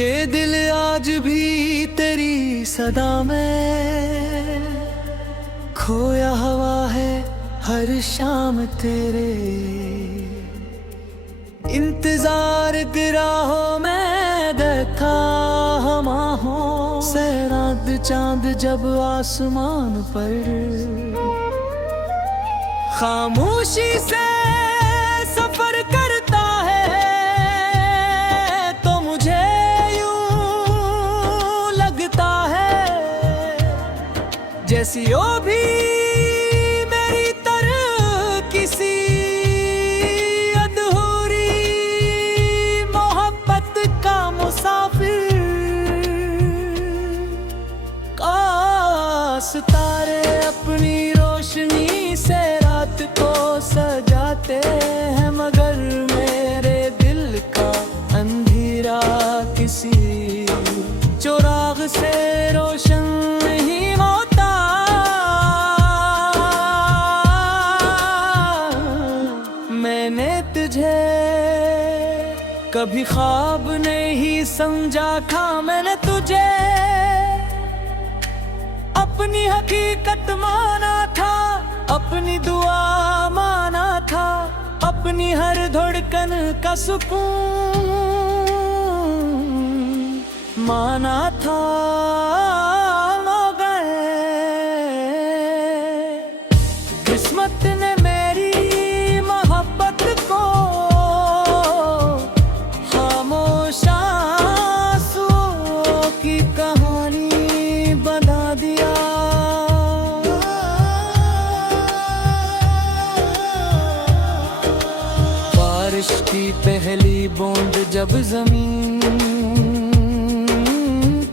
ये दिल आज भी तेरी सदा में खोया हुआ है हर शाम तेरे। इंतजार की राहों में देखा हम आहों से रात चांद जब आसमान पर खामोशी से सफर करता है तो मुझे यूं लगता है जैसी वो भी मेरी तरह किसी अधूरी मोहब्बत का मुसाफिर। काश तारे अपनी रोशनी से रात को सजाते हैं मगर मेरे दिल का अंधेरा किसी चुराग से रोशन नहीं होता। मैंने तुझे कभी ख्वाब नहीं समझा था, मैंने तुझे अपनी हकीकत माना था, अपनी दुआ माना था, अपनी हर धड़कन का सुकून माना था। हो गए किस्मत ने मेरी मोहब्बत को खामोश आंसुओं की कहानी बना दिया। बारिश की पहली बूंद जब जमीन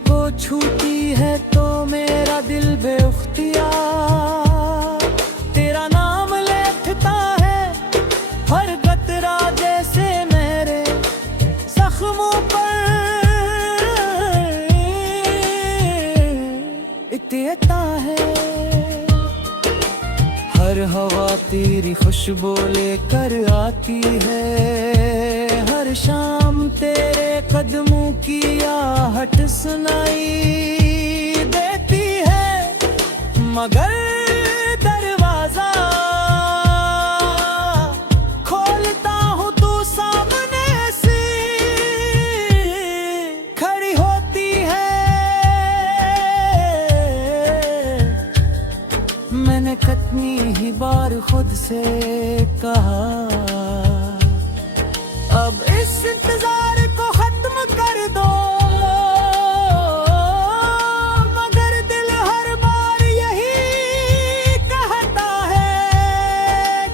को छूती है तो मेरा दिल बेख्तियार तेरा नाम लेखता है हर कतरा जैसे मेरे जख्मों पर इतना है। हर हवा तेरी खुशबू लेकर आती है, हर शाम तेरे कदमों की आहट सुनाई देती है मगर दरवाजा खोलता हूँ तू सामने से खड़ी होती है। मैंने कितनी ही बार खुद से कहा अब इस इंतजार को खत्म कर दो मगर दिल हर बार यही कहता है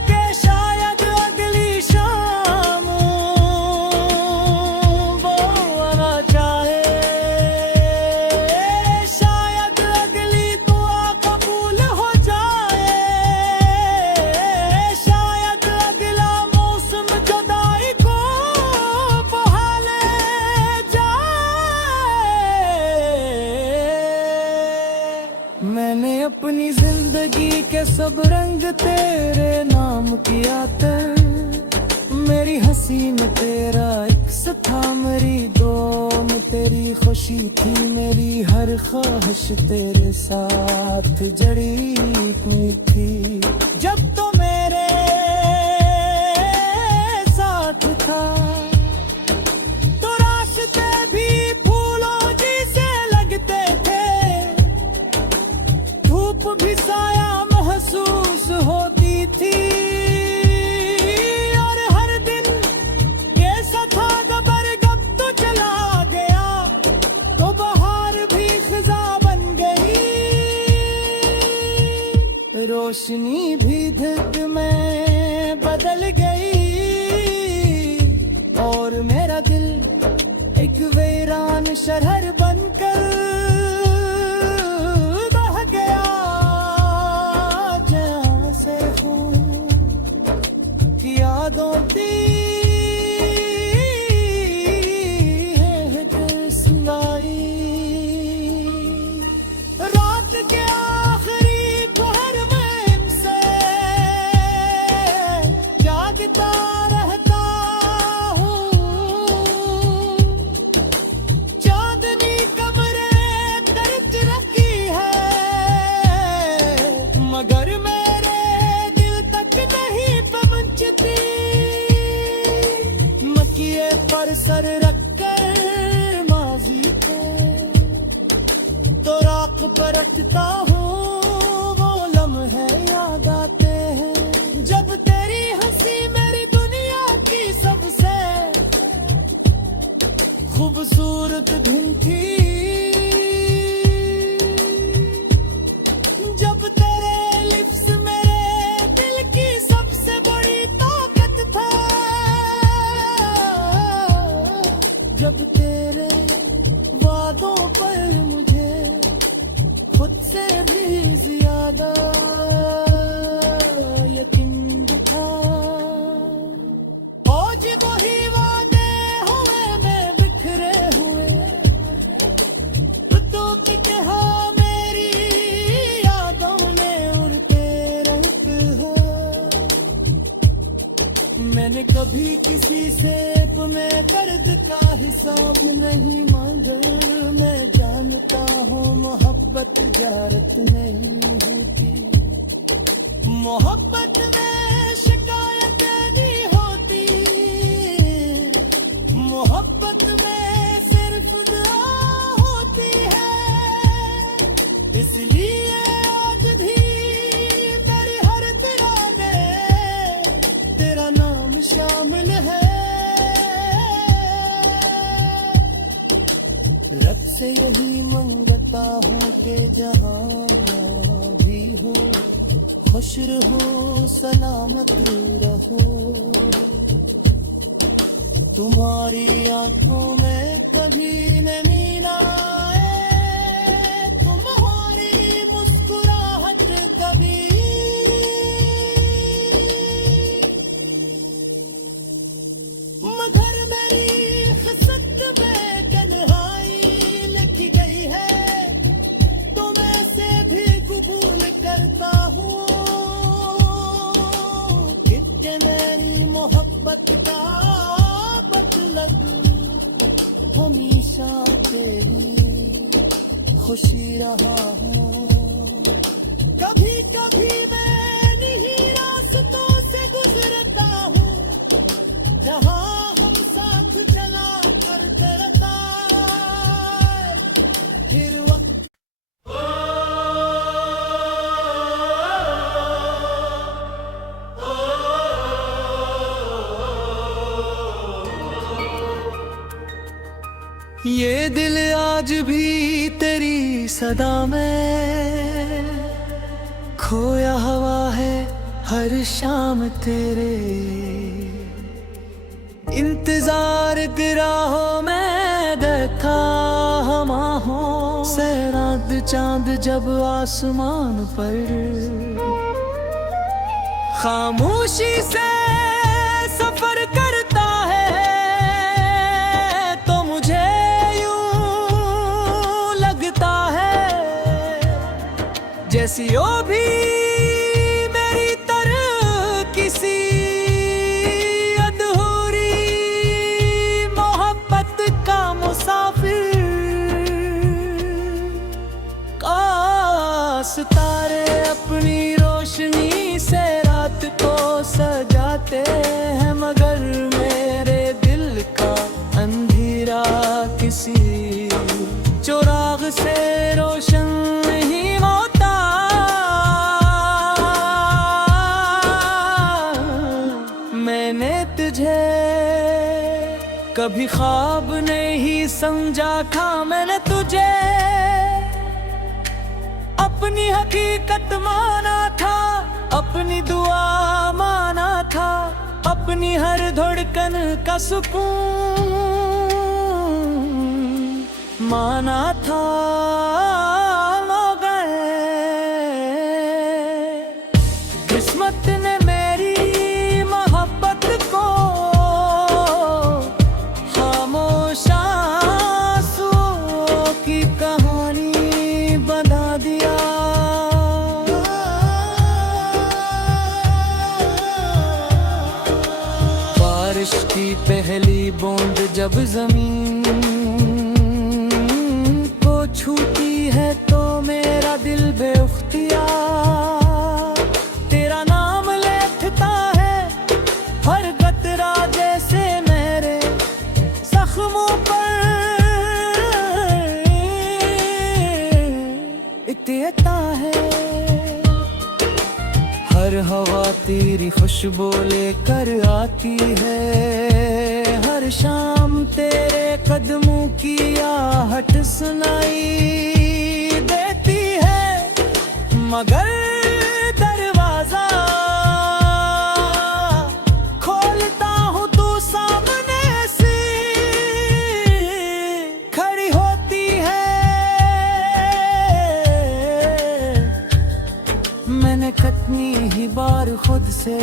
कि शायद अगली शाम वो आना चाहे, शायद अगली दुआ कबूल हो जाए, शायद अगला मौसम जुदाई को बहा ले जाए। मैंने अपनी जिंदगी के सब रंग तेरे नाम किया था, मेरी हंसी में तेरा इक्स था, मेरी दो में तेरी खुशी थी, मेरी हर ख्वाहिश तेरे साथ जड़ी हुई थी। जब तो मेरे साथ था तो रास्ते भी फूलों जैसे लगते थे, धूप भी साया महसूस होती थी और हर दिन कैसा था गबर गब तो चला गया तो बहार भी खिजा बन गई, रोशनी भी धुंध में बदल गई और मेरा दिल एक वीरान शहर बनकर बह गया जहाँ से खून की यादों की है सुनाई। रात के आखिरी पहर में इनसे जागता रहता हूँ, तो राख परतता हूँ, वो लम्हे याद आते हैं जब तेरी हंसी मेरी दुनिया की सबसे खूबसूरत धुन थी। जब तेरे लिप्स मेरे दिल की सबसे बड़ी ताकत था। जब तेरे वादों पर मुझे खुद से भी ज्यादा यकीन था। आज वही वादे हुए में बिखरे हुए, तो कि कहा मेरी यादों ने उड़ते रंग हो। मैंने कभी किसी से में दर्द का हिसाब नहीं मांगा। मैं जानता हूँ मोहब्बत जारत नहीं होती, मोहब्बत में शिकायत नहीं होती, मोहब्बत में सिर्फ दुआ होती है। इसलिए आज भी मेरी हर दिल में तेरा नाम शामिल है। रब से यही मंगता हूँ कि जहाँ भी हो खुश रहो, सलामत रहो। तुम्हारी आंखों में कभी नमी ना आए, तुम्हारी मुस्कुराहट कभी मगर मेरी खिस्मत में तन्हाई लिखी गई है, तो मैं से भी कबूल करता हूँ कि मेरी मोहब्बत का मतलब हमेशा तेरी खुशी रहा हूँ। कभी कभी मैं नहीं रास्तों से गुजरता हूँ, जहाँ हम साथ चला करते रहता। फिर वक्त ये दिल आज भी तेरी सदा में खोया हुआ है, हर शाम तेरे इंतजार की राहों में देखा हम आहों से। रात चांद जब आसमान पर खामोशी से सफर करता है, तो मुझे यूं लगता है जैसी वो भी मेरी तरह किसी अधूरी मोहब्बत का मुसाफिर। सितारे अपनी रोशनी से रात को सजाते हैं, मगर मेरे दिल का अंधेरा किसी चिराग से रोशन नहीं होता। मैंने तुझे कभी ख्वाब नहीं समझा था, मैंने तुझे अपनी हकीकत माना था, अपनी दुआ माना था, अपनी हर धड़कन का सुकून माना था। मगर किस्मत ने मेरी मोहब्बत को खामोश आंसुओं की कहानी बना दिया। बारिश की पहली बूंद जब जमीन को छूती है, तो मेरा दिल बेख्तियार तेरा नाम लेता है। हर कतरा जैसे मेरे जख्मों पर इतना है। हर हवा तेरी खुशबू लेकर आती है, हर शाम तेरे कदमों की आहट सुनाई देती है। मगर दरवाजा खोलता हूँ तू सामने से खड़ी होती है। मैंने कितनी ही बार खुद से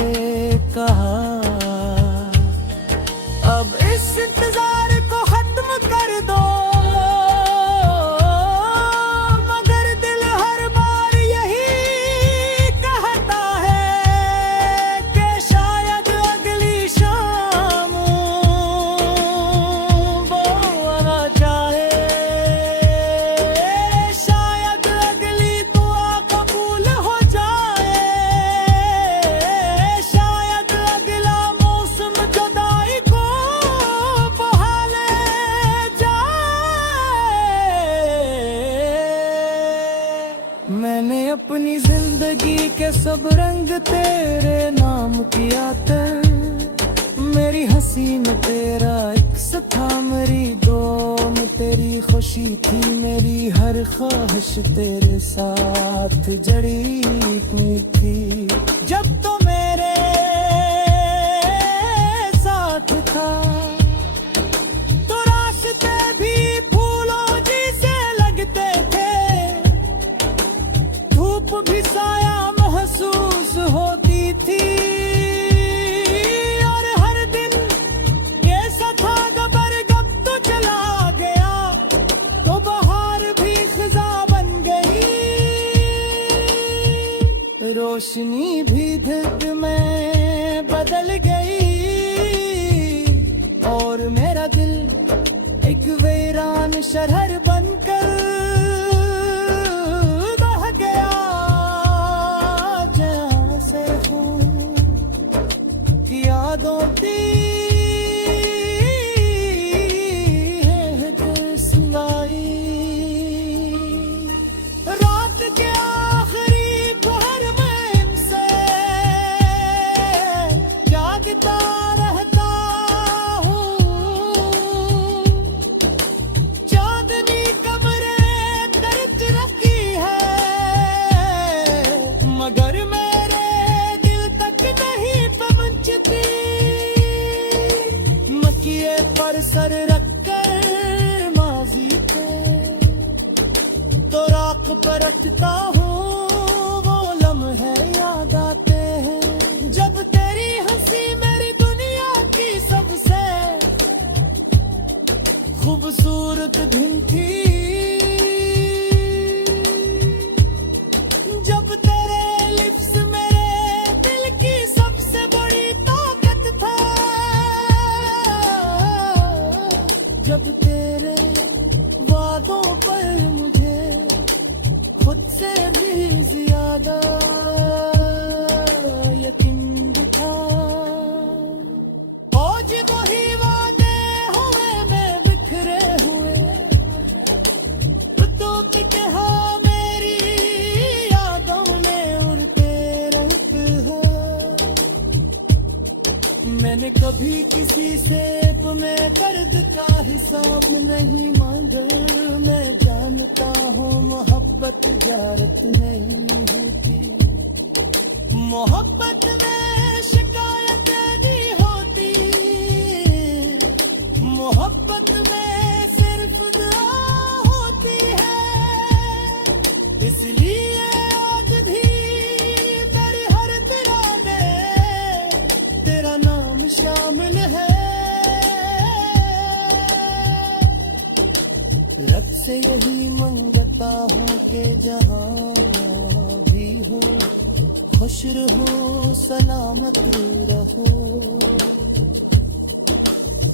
कहा, अब इस इंतजार को खत्म कर दो, मगर दिल हर बार यही कहता है कि शायद अगली शाम वो आना चाहे, शायद अगली दुआ कबूल हो जाए, शायद अगला मौसम जुदाई को बहा ले जाए। मैंने अपनी जिंदगी के सब रंग तेरे नाम किया थे। मेरी हंसी में तेरा इक्स था, मेरी दो में तेरी खुशी थी, मेरी हर ख्वाहिश तेरे साथ जड़ी हुई थी। जब तो मेरे साथ था तो रास्ते भी फूलों जैसे लगते थे, धूप भी साया महसूस होती थी, और हर दिन ऐसा था गबर गब तो चला गया तो बहार भी खिजा बन गई, रोशनी भी धुंध में बदल गई, और मेरा दिल एक वीरान शहर बनकर बह गया। जैसे हूँ कि यादों की है दिसलाई, रात के आखिरी पहर में इनसे जागता रहता हूँ, चांदनी कमरे दर्द रखी है, मगर मेरे दिल तक नहीं पहुंचती। मकिए पर सर रखकर माजी पे तो राख परखता हूँ, वो लम्हे याद आते हैं जब तेरी हंसी मेरी दुनिया की सबसे खूबसूरत दिन थी, जब तेरे लिप्स मेरे दिल की सबसे बड़ी ताकत था, जब तेरे वादों पर मुझे खुद से भी ज्यादा यकीन था। आज वही वादे हुए में बिखरे हुए, तो कि कहा मेरी यादों ने उड़ते रंग हो। मैंने कभी किसी से में दर्द का हिसाब नहीं मांगा, मैं जानता हूँ मोहब्बत जारत नहीं होती, मोहब्बत में शिकायत नहीं होती, मोहब्बत में सिर्फ दुआ होती है। इसलिए आज भी मेरे हर तिराने तेरा नाम शामिल है। रब से यही मंगता हूँ कि जहाँ भी हो खुश रहो सलामत रहो,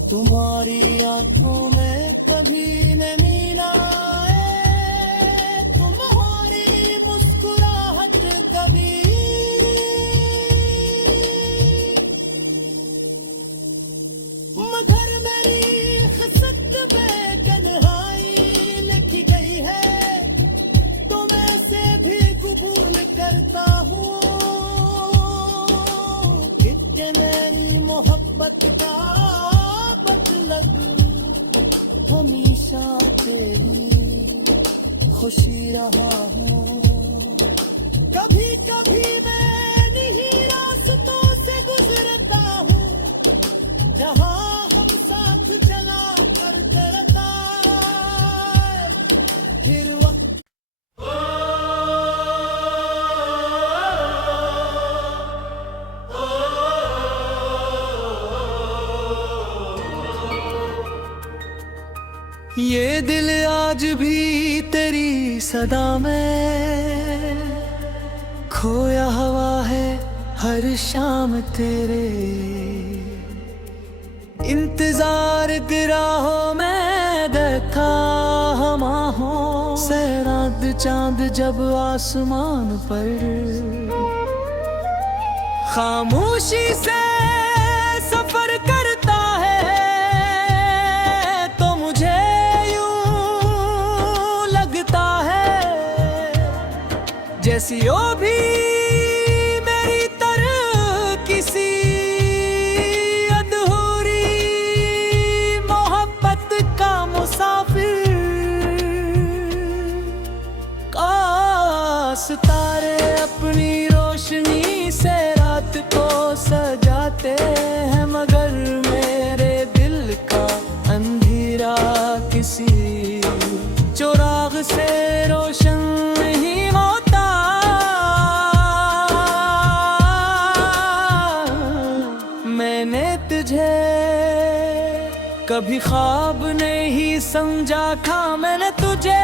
तुम्हारी आंखों में कभी नमी ना आए, तुम्हारी मुस्कुराहट कभी मगर मेरी खसत में तन्हाई लिखी गई है, तो मैं मोहब्बत का मतलब हमेशा तेरी खुशी रहा हूँ। कभी कभी मैं नहीं रास्तों से गुजरता हूँ, जहाँ हम साथ चला करते रहता है। फिर वक्त ये दिल आज भी तेरी सदा में खोया हुआ है, हर शाम तेरे इंतजार की राहों में देखा हम आहों से रात चांद जब आसमान पर खामोशी से सफर करता है, तो मुझे जैसी ओ भी मेरी तरह किसी अधूरी मोहब्बत का मुसाफिर। काश तारे अपनी रोशनी से रात को सजाते हैं, मगर मेरे दिल का अंधेरा किसी चौराग से रोशन नहीं होता। मैंने तुझे कभी ख्वाब नहीं समझा था, मैंने तुझे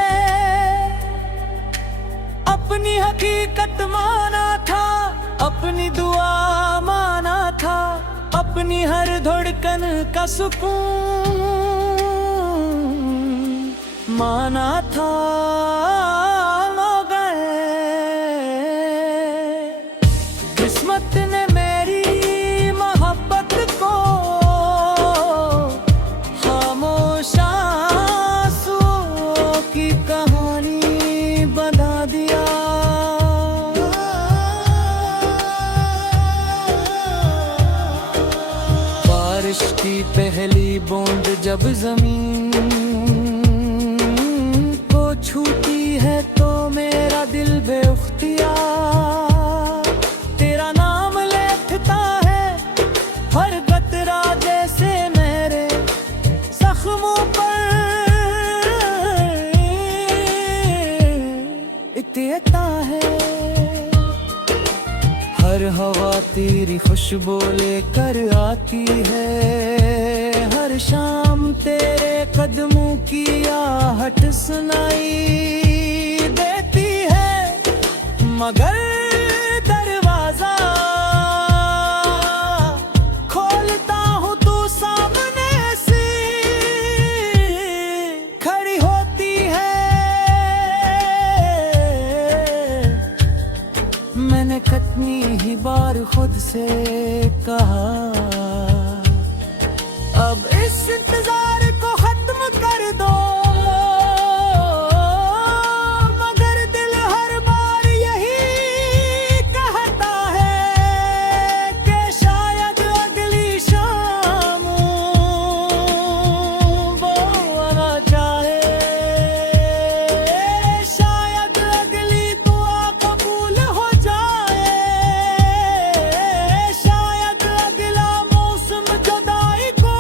अपनी हकीकत माना था, अपनी दुआ माना था, अपनी हर धड़कन का सुकून माना था। हो गए किस्मत ने मेरी मोहब्बत को खामोश आंसुओं की कहानी बना दिया। बारिश की पहली बूंद जब जमीन को छूती है, तो मेरा दिल बेख्तियार तेरा नाम लेता है। हर कतरा जैसे मेरे जख्मों पर इतना है। हर हवा तेरी खुशबू लेकर आती है, हर शाम तेरे कदमों की आहट सुनाई देती है, मगर दरवाजा खोलता हूँ तू सामने से खड़ी होती है। मैंने कितनी ही बार खुद से कहा, अब इस इंतजार को खत्म कर दो, मगर दिल हर बार यही कहता है कि शायद अगली शाम वो आना चाहे, शायद अगली दुआ कबूल हो जाए, शायद अगला मौसम जुदाई को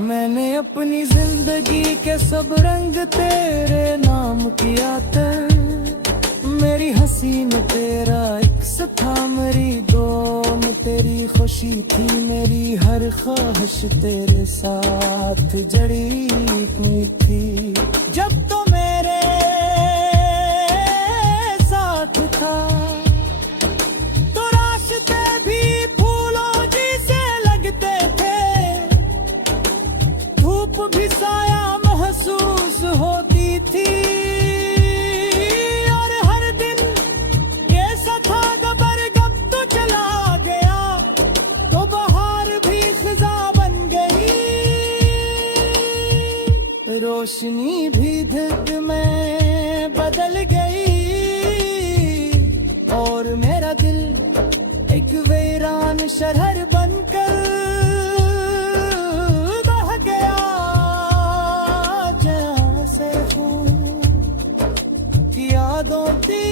मैंने अपनी जिंदगी के सब रंग तेरे नाम किया था। मेरी हंसी में तेरा इक्स था, मेरी गम तेरी खुशी थी, मेरी हर ख्वाहिश तेरे साथ जड़ी हुई थी। जब तो मेरे साथ था तो रास्ते भी फूलों जैसे लगते थे, धूप भी साया महसूस होती थी, और हर दिन ऐसा था गबर गब तो चला गया, तो बहार भी खिजा बन गई, रोशनी भी धुंध में बदल गई। वीरान शहर बनकर बह गया जैसे हूँ यादों की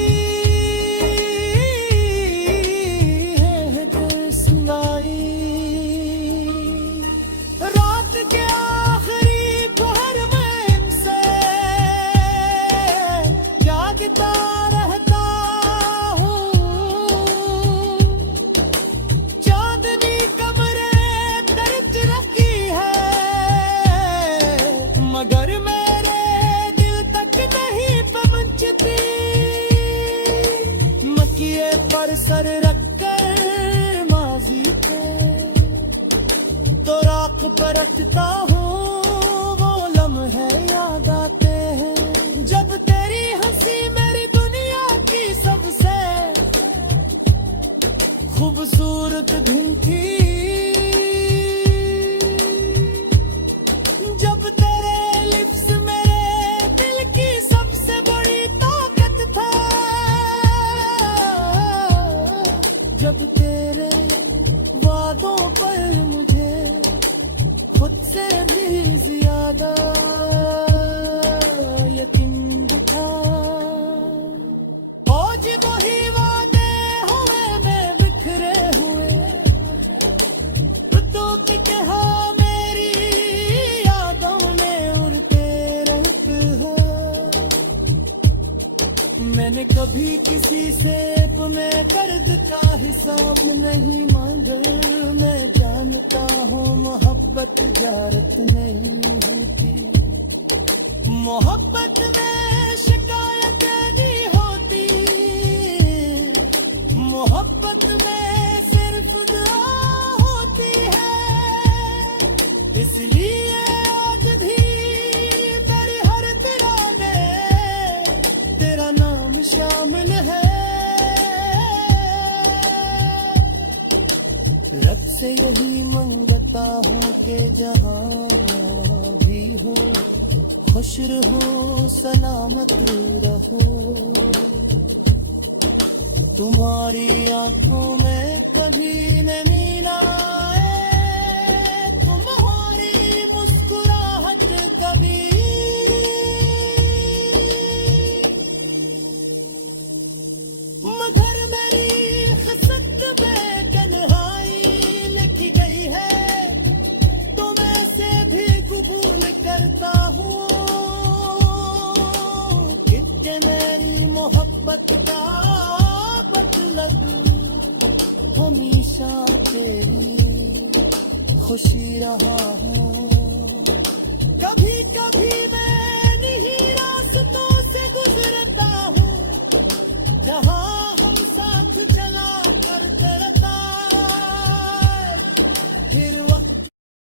मगर मेरे दिल तक नहीं पहुंचती मकिए पर सर रखकर माजी के तो राख परखता हूँ वो लम्हे याद आते हैं जब तेरी हंसी मेरी दुनिया की सबसे खूबसूरत धुन थी जब जब तेरे वादों पर मुझे खुद से भी ज्यादा यकीन था आज वही वादे हुए में बिखरे हुए तो कि कहा मेरी यादों ने उड़ते रंग हो मैंने कभी किसी से में कर्ज का हिसाब नहीं मांगा मैं जानता हूँ मोहब्बत जारत नहीं होती मोहब्बत में शिकायत नहीं होती मोहब्बत में सिर्फ दुआ होती है इसलिए आज भी मेरी हर दिल में तेरा नाम शामिल है रब से यही मंगता हूँ कि जहाँ भी हो खुश रहो सलामत रहो तुम्हारी आंखों में कभी नमी ना आए तुम्हारी मुस्कुराहट कभी मगर मेरी खसत में तन्हाई लिखी गई है तो मैं से भी कबूल करता हूँ कि मेरी मोहब्बत का मतलब हमेशा तेरी खुशी रहा हूँ कभी कभी